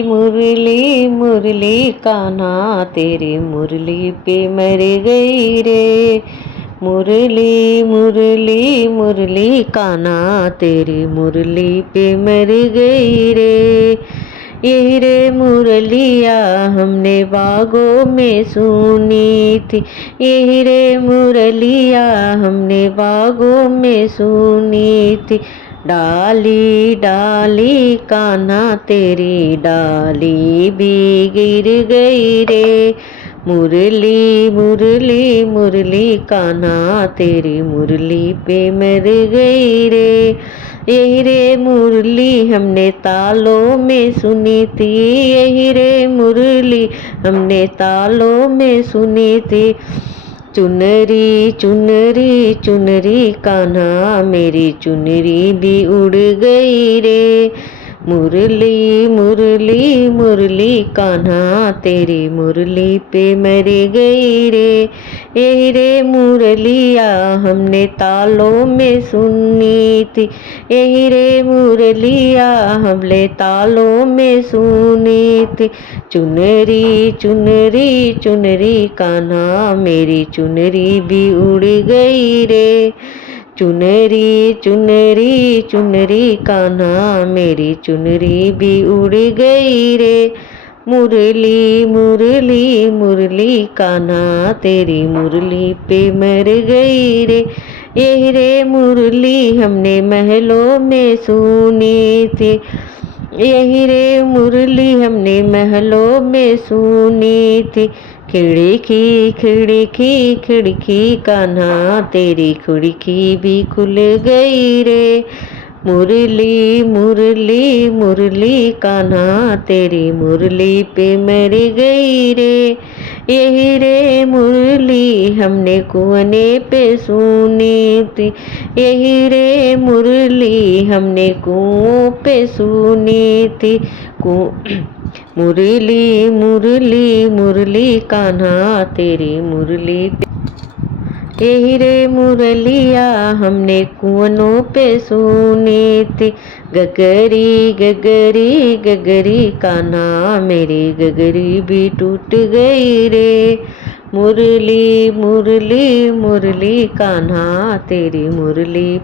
मुरली मुरली कान्हा तेरी मुरली पे मर गई रे। मुरली मुरली मुरली कान्हा तेरी मुरली पे मर गई रे। यही रे मुरलिया हमने बागों में सुनी थी। यही रे मुरलिया हमने बागों में सुनी थी। डाली डाली कान्हा तेरी डाली भी गिर गई रे। मुरली मुरली मुरली कान्हा तेरी मुरली पे मर गई रे। यही रे मुरली हमने तालों में सुनी थी। यही रे मुरली हमने तालों में सुनी थी। चुनरी चुनरी चुनरी कान्हा मेरी चुनरी भी उड़ गई रे। मुरली मुरली मुरली कान्हा तेरी मुरली पे मर गई रे। यही रे मुरलिया हमने तालों में सुनी थी। यही रे मुरलिया हमने तालों में सुनी थी। चुनरी चुनरी चुनरी कान्हा मेरी चुनरी भी उड़ गई रे। चुनरी चुनरी चुनरी कान्हा मेरी चुनरी भी उड़ गई रे। मुरली मुरली मुरली कान्हा तेरी मुरली पे मर गई रे। यही रे मुरली हमने महलों में सुनी थी। यही रे मुरली हमने महलों में सुनी थी। खिड़की खिड़की खिड़की कान्हा तेरी खिड़की भी खुल गई रे। मुरली मुरली मुरली कान्हा तेरी मुरली पे मर गई रे। यही रे मुरली हमने कुआने पे सुनी थी। यही रे मुरली हमने कुओं पे सुनी थी। मुरली मुरली मुरली कान्हा तेरी मुरली पे। यही रे मुरलिया हमने कुआनों पे सुनी थी। गगरी गगरी गगरी कान्हा मेरी गगरी भी टूट गई रे। मुरली मुरली मुरली कान्हा तेरी मुरली